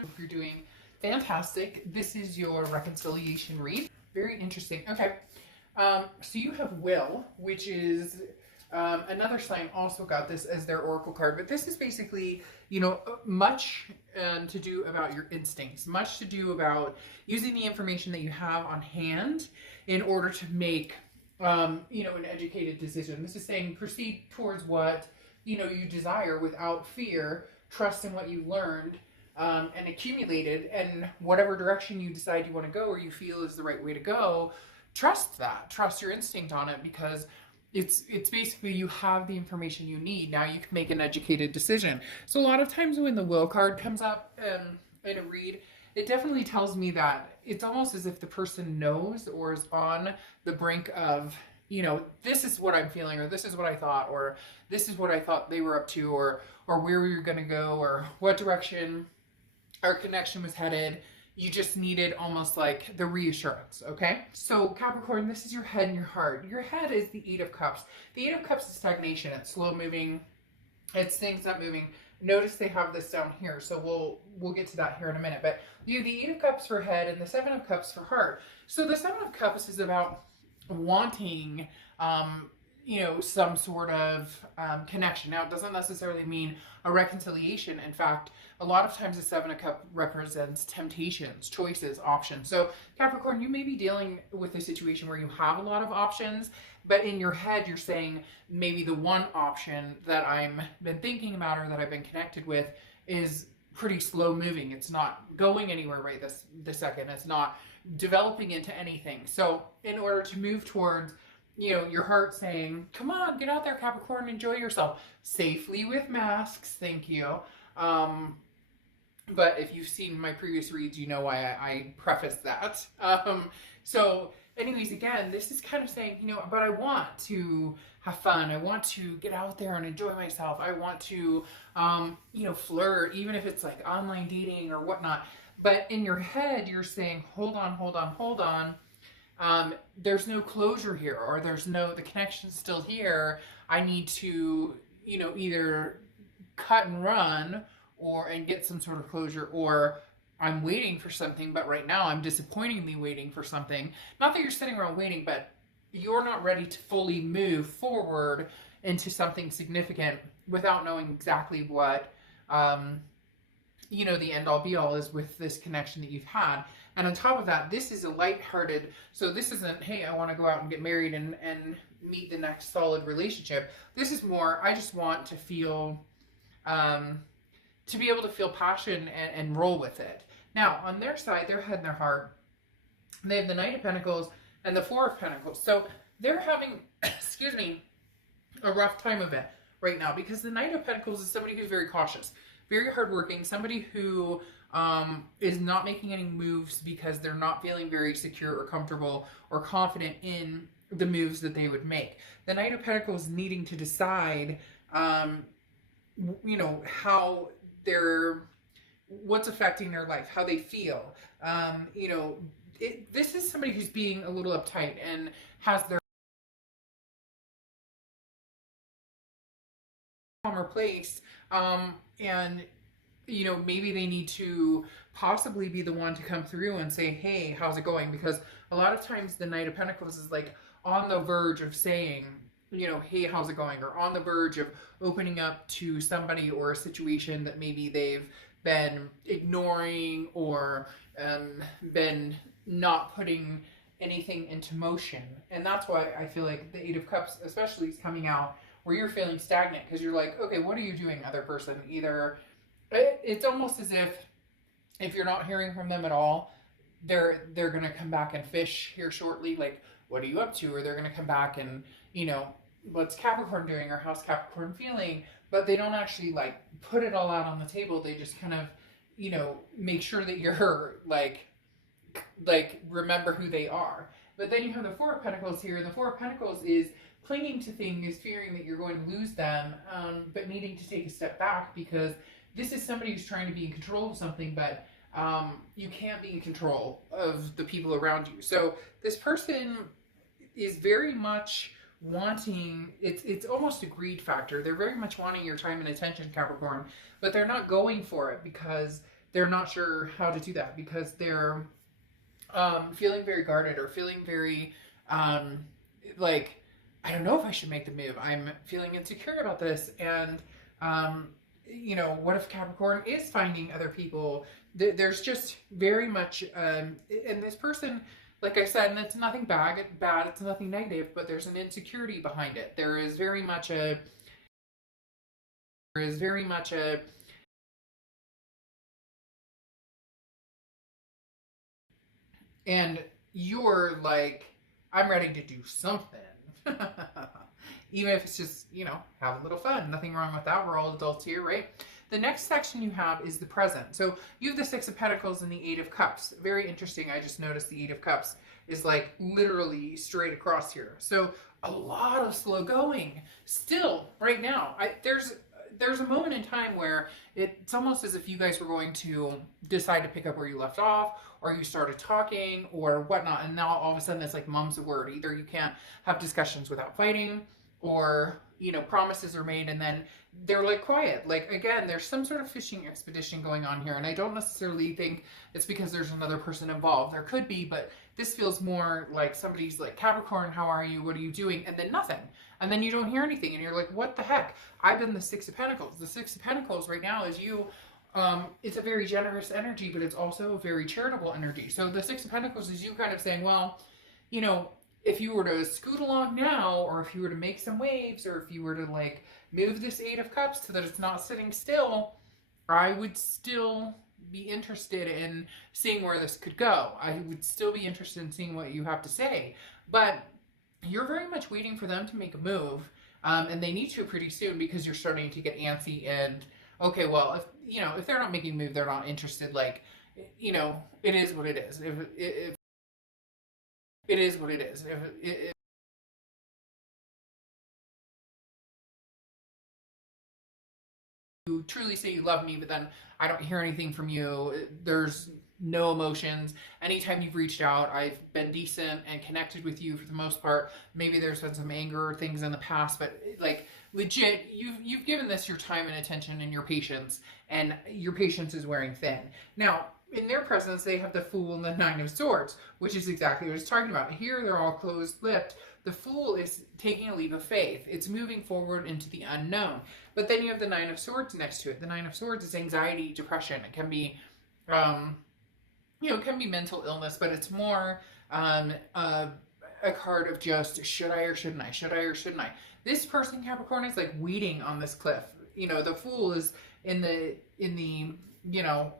Hope you're doing fantastic. This is your reconciliation read. Very interesting. Okay. So you have Will, which is another sign also got this as their oracle card, but this is basically, you know, much to do about your instincts, much to do about using the information that you have on hand in order to make, you know, an educated decision. This is saying proceed towards what, you know, you desire without fear, trust in what you learned and accumulated, and whatever direction you decide you want to go or you feel is the right way to go, trust that. Trust your instinct on it, because it's basically you have the information you need. Now you can make an educated decision. So a lot of times when the Will card comes up in a read, it definitely tells me that it's almost as if the person knows or is on the brink of, you know, this is what I'm feeling, or this is what I thought, or this is what I thought they were up to, or where we were going to go, or what direction our connection was headed. You just needed almost like the reassurance, okay? So Capricorn, this is your head and your heart. Your head is the Eight of Cups. The Eight of Cups is stagnation. It's slow moving. It's things not moving. Notice they have this down here, so we'll get to that here in a minute. But you have the Eight of Cups for head and the Seven of Cups for heart. So the Seven of Cups is about wanting, you know, some sort of connection. Now, it doesn't necessarily mean a reconciliation. In fact, a lot of times the Seven of Cups represents temptations, choices, options. So Capricorn, you may be dealing with a situation where you have a lot of options, but in your head, you're saying maybe the one option that I'm been thinking about or that I've been connected with is pretty slow moving. It's not going anywhere right this second. It's not developing into anything. So in order to move towards, you know, your heart saying, come on, get out there, Capricorn, enjoy yourself safely with masks. Thank you. But if you've seen my previous reads, you know why I preface that. So anyways, again, this is kind of saying, you know, but I want to have fun. I want to get out there and enjoy myself. I want to, you know, flirt, even if it's like online dating or whatnot. But in your head, you're saying, hold on, hold on, hold on. There's no closure here, or the connection's still here. I need to, you know, either cut and run and get some sort of closure, or I'm waiting for something, but right now I'm disappointingly waiting for something. Not that you're sitting around waiting, but you're not ready to fully move forward into something significant without knowing exactly what, you know, the end all be all is with this connection that you've had. And on top of that, this is a lighthearted, so this isn't, hey, I want to go out and get married and meet the next solid relationship. This is more, I just want to feel, to be able to feel passion and roll with it. Now, on their side, their head and their heart, they have the Knight of Pentacles and the Four of Pentacles. So they're having, excuse me, a rough time of it right now, because the Knight of Pentacles is somebody who's very cautious, very hardworking, somebody who is not making any moves because they're not feeling very secure or comfortable or confident in the moves that they would make. The Knight of Pentacles needing to decide, you know, how what's affecting their life, how they feel. You know, this is somebody who's being a little uptight and has their calmer place, and you know, maybe they need to possibly be the one to come through and say, hey, how's it going? Because a lot of times the Knight of Pentacles is like on the verge of saying, you know, hey, how's it going? Or on the verge of opening up to somebody or a situation that maybe they've been ignoring or been not putting anything into motion. And that's why I feel like the Eight of Cups especially is coming out where you're feeling stagnant, because you're like, okay, what are you doing, other person? Either it's almost as if you're not hearing from them at all, they're going to come back and fish here shortly. Like, what are you up to? Or they're going to come back and, you know, what's Capricorn doing, or how's Capricorn feeling? But they don't actually like put it all out on the table. They just kind of, you know, make sure that you're like remember who they are. But then you have the Four of Pentacles here. The Four of Pentacles is clinging to things, fearing that you're going to lose them, but needing to take a step back, because this is somebody who's trying to be in control of something, but you can't be in control of the people around you. So this person is very much wanting, it's almost a greed factor. They're very much wanting your time and attention, Capricorn, but they're not going for it because they're not sure how to do that because they're feeling very guarded or feeling very like, I don't know if I should make the move. I'm feeling insecure about this. And, you know, what if Capricorn is finding other people? There's just very much, and this person, like I said, and it's nothing bad, it's nothing negative, but there's an insecurity behind it. There is very much a, and you're like, I'm ready to do something. Even if it's just, you know, have a little fun. Nothing wrong with that. We're all adults here, right? The next section you have is the present. So you have the Six of Pentacles and the Eight of Cups. Very interesting. I just noticed the Eight of Cups is like literally straight across here. So a lot of slow going still right now. There's a moment in time where it's almost as if you guys were going to decide to pick up where you left off, or you started talking or whatnot, and now all of a sudden it's like mum's the word. Either you can't have discussions without fighting, or, you know, promises are made and then they're like quiet. Like, again, there's some sort of fishing expedition going on here, and I don't necessarily think it's because there's another person involved. There could be, but this feels more like somebody's like, Capricorn, how are you? What are you doing? And then nothing. And then you don't hear anything and you're like, what the heck? I've been the Six of Pentacles. The Six of Pentacles right now is you. It's a very generous energy, but it's also a very charitable energy. So the Six of Pentacles is you kind of saying, well, you know, if you were to scoot along now, or if you were to make some waves, or if you were to like move this Eight of Cups so that it's not sitting still, I would still be interested in seeing where this could go. I would still be interested in seeing what you have to say. But you're very much waiting for them to make a move. And they need to pretty soon because you're starting to get antsy and, okay, well, if, you know, if they're not making a move, they're not interested. Like, you know, it is what it is. If it is what it is. If you truly say you love me, but then I don't hear anything from you, there's no emotions. Anytime you've reached out, I've been decent and connected with you for the most part. Maybe there's been some anger or things in the past, but like legit, you've given this your time and attention and your patience, and your patience is wearing thin. Now, in their presence, they have the Fool and the Nine of Swords, which is exactly what I was talking about. Here, they're all closed-lipped. The Fool is taking a leap of faith. It's moving forward into the unknown. But then you have the Nine of Swords next to it. The Nine of Swords is anxiety, depression. It can be, you know, it can be mental illness, but it's more a card of just, should I or shouldn't I? Should I or shouldn't I? This person, Capricorn, is like weeding on this cliff. You know, the Fool is in the you know,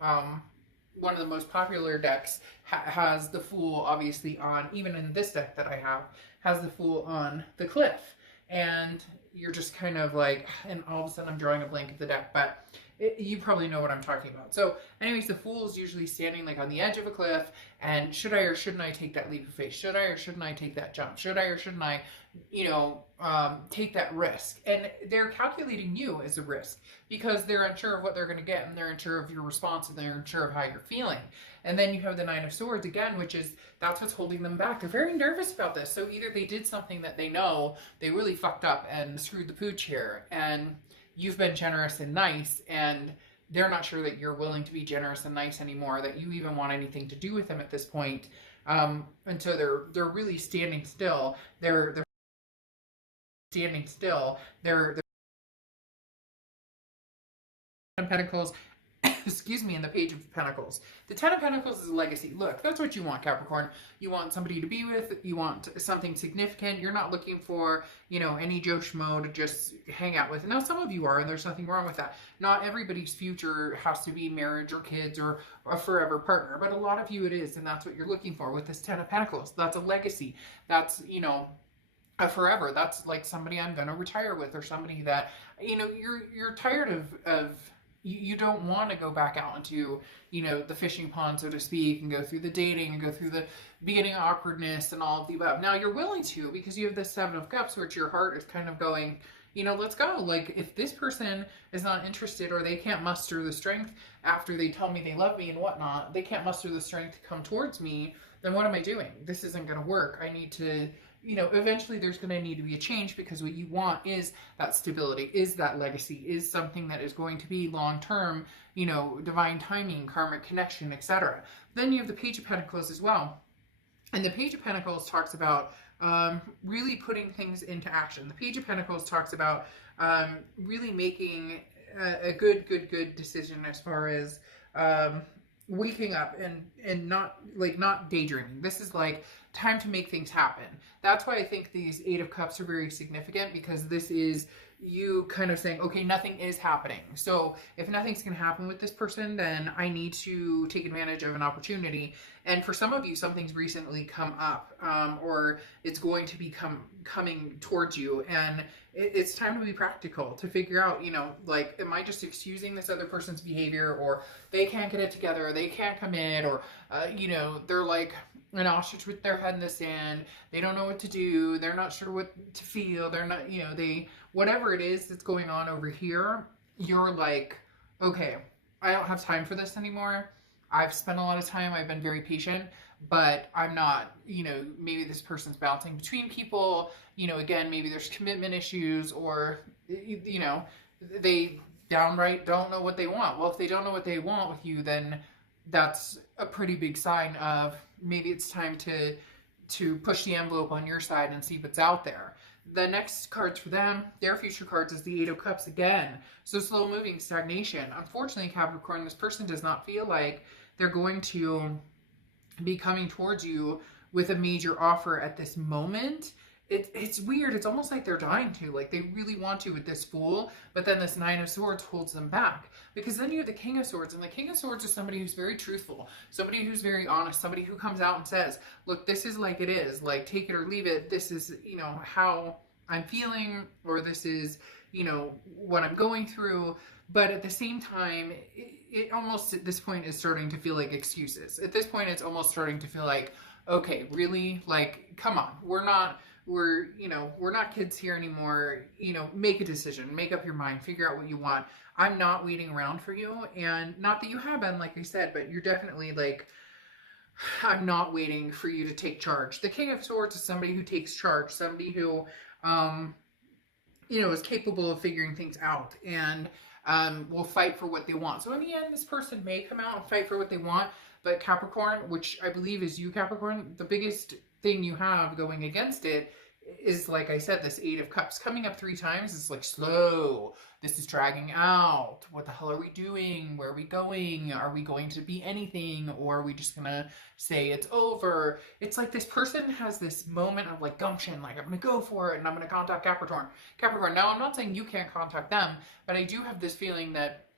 one of the most popular decks has the Fool obviously on, even in this deck that I have, has the Fool on the cliff. And you're just kind of like, and all of a sudden I'm drawing a blank of the deck, but you probably know what I'm talking about. So anyways, the Fool is usually standing like on the edge of a cliff, and should I or shouldn't I take that leap of faith? Should I or shouldn't I take that jump? Should I or shouldn't I, you know, take that risk? And they're calculating you as a risk because they're unsure of what they're going to get, and they're unsure of your response, and they're unsure of how you're feeling. And then you have the Nine of Swords again, which is, that's what's holding them back. They're very nervous about this. So either they did something that they know they really fucked up and screwed the pooch here, and you've been generous and nice, and they're not sure that you're willing to be generous and nice anymore, that you even want anything to do with them at this point. And so they're really standing still. They're standing still. They're Pentacles, excuse me, in the Page of Pentacles. The Ten of Pentacles is a legacy. Look, that's what you want, Capricorn. You want somebody to be with. You want something significant. You're not looking for, you know, any Joe Schmo to just hang out with. Now, some of you are, and there's nothing wrong with that. Not everybody's future has to be marriage or kids or a forever partner, but a lot of you it is, and that's what you're looking for with this Ten of Pentacles. That's a legacy. That's, you know, a forever. That's like somebody I'm going to retire with, or somebody that, you know, you're tired of you don't want to go back out into, you know, the fishing pond, so to speak, and go through the dating and go through the beginning awkwardness and all of the above. Now you're willing to, because you have the Seven of Cups, which your heart is kind of going, you know, let's go. Like, if this person is not interested, or they can't muster the strength after they tell me they love me and whatnot, they can't muster the strength to come towards me, then what am I doing? This isn't going to work. I need to, you know, eventually there's going to need to be a change, because what you want is that stability, is that legacy, is something that is going to be long term, you know, divine timing, karmic connection, etc. Then you have the Page of Pentacles as well. And the Page of Pentacles talks about really putting things into action. The Page of Pentacles talks about really making a good decision as far as waking up and not daydreaming. This is like time to make things happen. That's why I think these Eight of Cups are very significant, because this is you kind of saying, okay, nothing is happening. So if nothing's going to happen with this person, then I need to take advantage of an opportunity. And for some of you, something's recently come up, or it's going to be coming towards you. And it's time to be practical, to figure out, you know, like, am I just excusing this other person's behavior, or they can't get it together, or they can't commit, or, you know, they're like an ostrich with their head in the sand. They don't know what to do. They're not sure what to feel. They're not, you know, whatever it is that's going on over here, you're like, okay, I don't have time for this anymore. I've spent a lot of time. I've been very patient, but I'm not, you know, maybe this person's bouncing between people, you know, again, maybe there's commitment issues, or, you know, they downright don't know what they want. Well, if they don't know what they want with you, then that's a pretty big sign of maybe it's time to push the envelope on your side and see what's out there. The next cards for them, their future cards, is the Eight of Cups again. So slow moving, stagnation. Unfortunately, Capricorn, this person does not feel like they're going to be coming towards you with a major offer at this moment. It's weird. It's almost like they're dying to. Like, they really want to with this Fool, but then this Nine of Swords holds them back. Because then you have the King of Swords, and the King of Swords is somebody who's very truthful, somebody who's very honest, somebody who comes out and says, look, this is like it is. Like, take it or leave it. This is, you know, how I'm feeling, or this is, you know, what I'm going through. But at the same time, it almost at this point is starting to feel like excuses. At this point, it's almost starting to feel like, okay, really? Like, come on, we're not kids here anymore. You know, make a decision, make up your mind, figure out what you want. I'm not waiting around for you. And not that you have been, like I said, but you're definitely like, I'm not waiting for you to take charge. The King of Swords is somebody who takes charge, somebody who, you know, is capable of figuring things out and will fight for what they want. So in the end, this person may come out and fight for what they want, but Capricorn, which I believe is you, Capricorn, the biggest thing you have going against it is, like I said, this Eight of Cups coming up 3 times. It's like, slow, this is dragging out. What the hell are we doing? Where are we going? Are we going to be anything, or are we just gonna say it's over? It's like this person has this moment of like gumption, like, I'm gonna go for it and I'm gonna contact Capricorn. Now, I'm not saying you can't contact them, but I do have this feeling that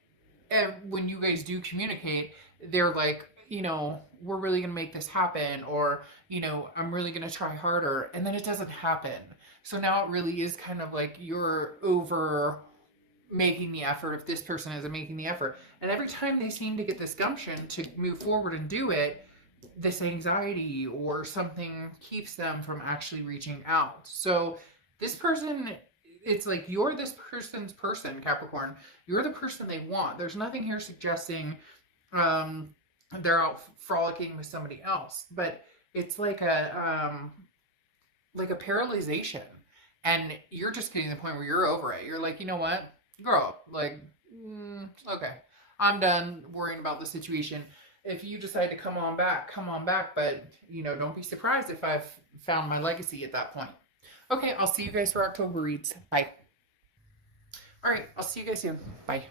when you guys do communicate, they're like, you know, we're really going to make this happen, or, you know, I'm really going to try harder, and then it doesn't happen. So now it really is kind of like you're over making the effort if this person isn't making the effort. And every time they seem to get this gumption to move forward and do it, this anxiety or something keeps them from actually reaching out. So this person, it's like you're this person's person, Capricorn. You're the person they want. There's nothing here suggesting they're out frolicking with somebody else, but it's like a paralyzation, and you're just getting to the point where you're over it. You're like, you know what, grow up. Like, okay, I'm done worrying about the situation. If you decide to come on back, but, you know, don't be surprised if I've found my legacy at that point. Okay, I'll see you guys for October reads. Bye. All right, I'll see you guys soon. Bye.